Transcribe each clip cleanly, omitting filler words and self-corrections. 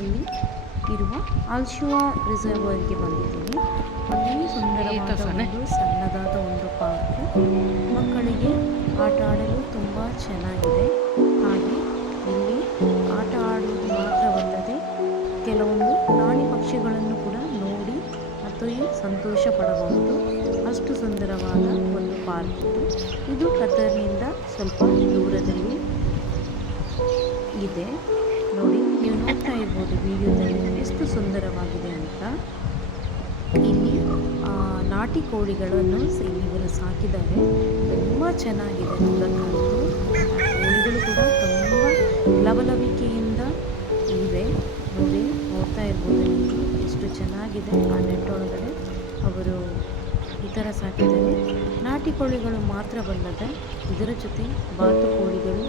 ನಲ್ಲಿ ಇರುವ ಆಲ್ಶುವಾ ರಿಸರ್ವರ್ಗೆ ಬಂದಿದ್ದೀವಿ. ಅತಿ ಸುಂದರವಾದ ಒಂದು ಸಣ್ಣದಾದ ಒಂದು ಪಾರ್ಕು. ಮಕ್ಕಳಿಗೆ ಆಟ ಆಡಲು ತುಂಬ ಚೆನ್ನಾಗಿದೆ. ಹಾಗೆ ಇಲ್ಲಿ ಆಟ ಆಡುವುದು ಮಾತ್ರವಲ್ಲದೆ ಕೆಲವೊಂದು ಪ್ರಾಣಿ ಪಕ್ಷಿಗಳನ್ನು ಕೂಡ ನೋಡಿ ಅತಿ ಸಂತೋಷ ಪಡಬಹುದು. ಅಷ್ಟು ಸುಂದರವಾದ ಒಂದು ಪಾರ್ಕ್ ಇದು ಕತರ್ನಿಂದ ಸ್ವಲ್ಪ ದೂರದಲ್ಲಿ ಇದೆ. ನೋಡಿ, ನೀವು ನೋಡ್ತಾ ಇರ್ಬೋದು ವಿಡಿಯೋದಲ್ಲಿ ಎಷ್ಟು ಸುಂದರವಾಗಿದೆ ಅಂತ. ಇಲ್ಲಿ ನಾಟಿ ಕೋಳಿಗಳನ್ನು ಇವರು ಸಾಕಿದ್ದಾರೆ. ತುಂಬ ಚೆನ್ನಾಗಿದೆ ನೋಡೋಕ್ಕಂತೂ. ಕೋಳಿಗಳು ಕೂಡ ತುಂಬ ಲವಲವಿಕೆಯಿಂದ ಇವೆ. ನೋಡಿ, ನೋಡ್ತಾ ಇರ್ಬೋದು ನೀವು ಎಷ್ಟು ಚೆನ್ನಾಗಿದೆ. ಆ ನೆಟ್ ಒಳಗಡೆ ಅವರು ಈ ಥರ ಸಾಕಿದ್ದಾರೆ. ನಾಟಿ ಕೋಳಿಗಳು ಮಾತ್ರವಲ್ಲದೆ ಇದರ ಜೊತೆ ಬಾತುಕೋಳಿಗಳು,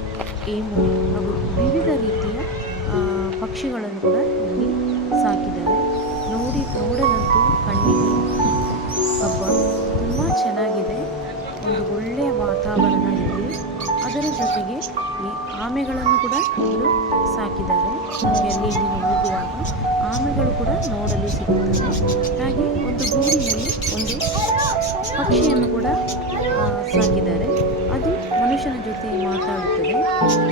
ಏಮು ಹಾಗೂ ವಿವಿಧ ರೀತಿಯ ಪಕ್ಷಿಗಳನ್ನು ಕೂಡ ಇಲ್ಲಿ ಸಾಕಿದ್ದಾರೆ. ನೋಡಲಂತೂ ಕಣ್ಣಿಗೆ ಹಬ್ಬ. ತುಂಬ ಚೆನ್ನಾಗಿದೆ. ಒಂದು ಒಳ್ಳೆಯ ವಾತಾವರಣ ಇಲ್ಲಿ. ಅದರ ಜೊತೆಗೆ ಈ ಆಮೆಗಳನ್ನು ಕೂಡ ಇವರು ಸಾಕಿದ್ದಾರೆ. ಎಲ್ಲಿ ಹೋಗುವಾಗ ಆಮೆಗಳು ಕೂಡ ನೋಡಲು ಸಿಗುತ್ತದೆ. ಹಾಗೆ ಒಂದು ಗೂಡಿನಲ್ಲಿ ಒಂದು ಪಕ್ಷಿಯನ್ನು ಕೂಡ ಸಾಕಿದ್ದಾರೆ. ಅದು ಮನುಷ್ಯನ ಜೊತೆ ಮಾತಾಡುತ್ತದೆ.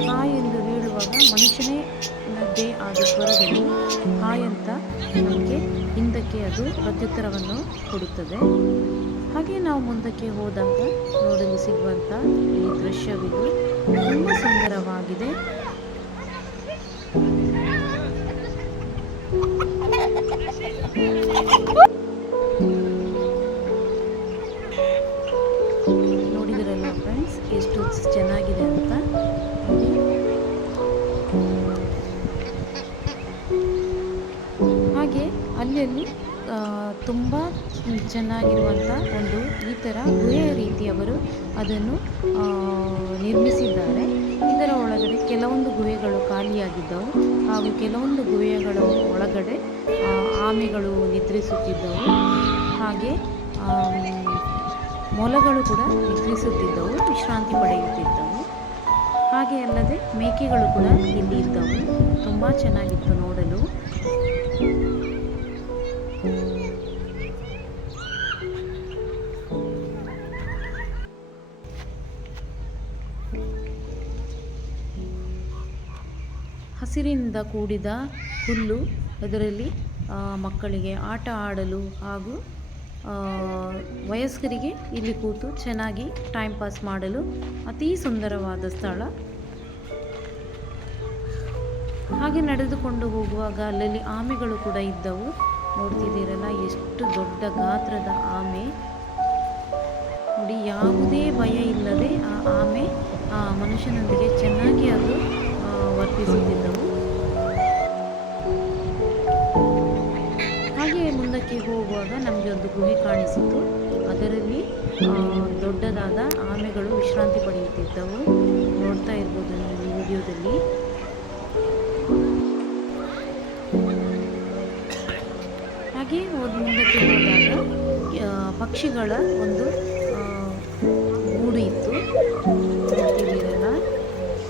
ಹಾಯ್ ಎಂದು ಹೇಳುವಾಗ ಮನುಷ್ಯನದೇ ಆದ ಸ್ವರದಲ್ಲಿ ಹಾಯ್ ಅಂತ ನಮಗೆ ಹಿಂದಕ್ಕೆ ಅದು ಪ್ರತ್ಯುತ್ತರವನ್ನು ಕೊಡುತ್ತದೆ. ಹಾಗೆ ನಾವು ಮುಂದಕ್ಕೆ ಹೋದಾಗ ನೋಡಲು ಸಿಗುವಂಥ ಈ ದೃಶ್ಯವಿದು ತುಂಬ ಸುಂದರವಾಗಿದೆ. ನೋಡಿದ್ರಲ್ಲ ಫ್ರೆಂಡ್ಸ್, ಎಷ್ಟು ಚೆನ್ನಾಗಿದೆ ಅಂತ. ಹಾಗೆ ಅಲ್ಲಿ ತುಂಬ ಚೆನ್ನಾಗಿರುವಂಥ ಒಂದು ಈ ಥರ ಗುಹೆಯ ರೀತಿ ಅವರು ಅದನ್ನು ನಿರ್ಮಿಸಿದ್ದಾರೆ. ಇದರ ಒಳಗಡೆ ಕೆಲವೊಂದು ಗುಹೆಗಳು ಖಾಲಿಯಾಗಿದ್ದವು ಹಾಗೂ ಕೆಲವೊಂದು ಗುಹೆಗಳ ಒಳಗಡೆ ಆಮೆಗಳು ನಿದ್ರಿಸುತ್ತಿದ್ದವು. ಹಾಗೆ ಮೊಲಗಳು ಕೂಡ ನಿದ್ರಿಸುತ್ತಿದ್ದವು, ವಿಶ್ರಾಂತಿ ಪಡೆಯುತ್ತಿದ್ದವು. ಹಾಗೆ ಅಲ್ಲದೆ ಮೇಕೆಗಳು ಕೂಡ ಇಲ್ಲಿ ಇದ್ದವು. ತುಂಬ ಚೆನ್ನಾಗಿತ್ತು ನೋಡಲು. ಹಸಿರಿನಿಂದ ಕೂಡಿದ ಹುಲ್ಲು, ಅದರಲ್ಲಿ ಮಕ್ಕಳಿಗೆ ಆಟ ಆಡಲು ಹಾಗೂ ವಯಸ್ಕರಿಗೆ ಇಲ್ಲಿ ಕೂತು ಚೆನ್ನಾಗಿ ಟೈಮ್ ಪಾಸ್ ಮಾಡಲು ಅತಿ ಸುಂದರವಾದ ಸ್ಥಳ. ಹಾಗೆ ನಡೆದುಕೊಂಡು ಹೋಗುವಾಗ ಅಲ್ಲಲ್ಲಿ ಆಮೆಗಳು ಕೂಡ ಇದ್ದವು. ನೋಡ್ತಿದ್ದೀರಲ್ಲ ಎಷ್ಟು ದೊಡ್ಡ ಗಾತ್ರದ ಆಮೆ. ನೋಡಿ, ಯಾವುದೇ ಭಯ ಇಲ್ಲದೆ ಆ ಆಮೆ ಮನುಷ್ಯನೊಂದಿಗೆ ಚೆನ್ನಾಗಿ ಅದು ವರ್ತಿಸುತ್ತಿದ್ದವು. ಹಾಗೆ ಮುಂದಕ್ಕೆ ಹೋಗುವಾಗ ನಮಗೆ ಒಂದು ಗುಹೆ ಕಾಣಿಸಿತು. ಅದರಲ್ಲಿ ದೊಡ್ಡದಾದ ಆಮೆಗಳು ವಿಶ್ರಾಂತಿ ಪಡೆಯುತ್ತಿದ್ದವು. ನೋಡ್ತಾ ಇರ್ಬೋದು ನೀವು ಈ ವಿಡಿಯೋದಲ್ಲಿ. ಹಾಗೆ ಮುಂದಕ್ಕೆ ಹೋದಾಗ ಪಕ್ಷಿಗಳ ಒಂದು ಗೂಡು ಇತ್ತು. ನೋಡ್ತಿದ್ದೀರಲ್ಲ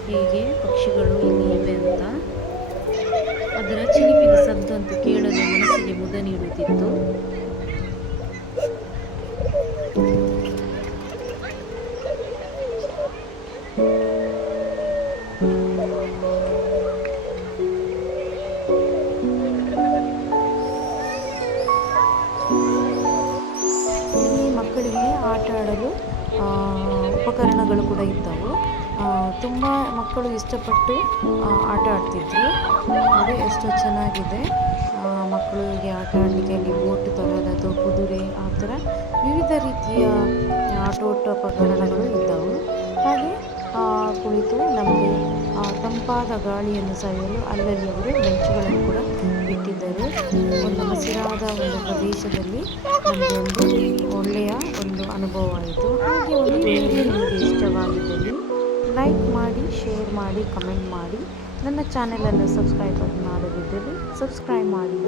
ಹೇಗೆ ಪಕ್ಷಿಗಳು ಇಲ್ಲಿ ಇವೆ ಅಂತ. ಅದರ ಚಿಲಿಪಿದ ಸದ್ದಂತೂ ಕೇಳಲು ಮನಸ್ಸಿಗೆ ಮುದ ನೀಡುತ್ತಿತ್ತು. ಇಲ್ಲಿ ಮಕ್ಕಳಿಗೆ ಆಟ ಆಡಲು ಉಪಕರಣಗಳು ಕೂಡ ಇದ್ದವು. ತುಂಬ ಮಕ್ಕಳು ಇಷ್ಟಪಟ್ಟು ಆಟ ಆಡ್ತಿದ್ರು. ನೋಡಿ ಎಷ್ಟು ಚೆನ್ನಾಗಿದೆ. ಮಕ್ಕಳಿಗೆ ಆಟ ಆಡಲಿಕ್ಕೆ ಅಲ್ಲಿ ಬೋಟ್ ಥರದ್ದು, ಕುದುರೆ, ಆ ಥರ ವಿವಿಧ ರೀತಿಯ ಆಟೋಪಕರಣಗಳು ಇದ್ದವು. ಹಾಗೆ ಕುಳಿತು ನಮಗೆ ತಂಪಾದ ಗಾಳಿಯನ್ನು ಸವಿಯಲು ಅಲ್ಲಲ್ಲಿ ಅವರು ಬೆಂಚುಗಳನ್ನು ಕೂಡ ಇಟ್ಟಿದ್ದರು. ಒಂದು ಹಸಿರಾದ ಒಂದು ಪ್ರದೇಶದಲ್ಲಿ ನಮಗೆ ಒಂದು ಒಳ್ಳೆಯ ಒಂದು ಅನುಭವ ಆಯಿತು. ಹಾಗೆ ಒಂದು ವಿಡಿಯೋ ನಿಮಗೆ ಇಷ್ಟವಾಗಿದ್ದಲ್ಲಿ ಲೈಕ್ ಮಾಡಿ, ಶೇರ್ ಮಾಡಿ, ಕಮೆಂಟ್ ಮಾಡಿ. ನನ್ನ ಚಾನೆಲನ್ನು ಸಬ್ಸ್ಕ್ರೈಬ್ ಮಾಡದಿದ್ದರೆ ಸಬ್ಸ್ಕ್ರೈಬ್ ಮಾಡಿ.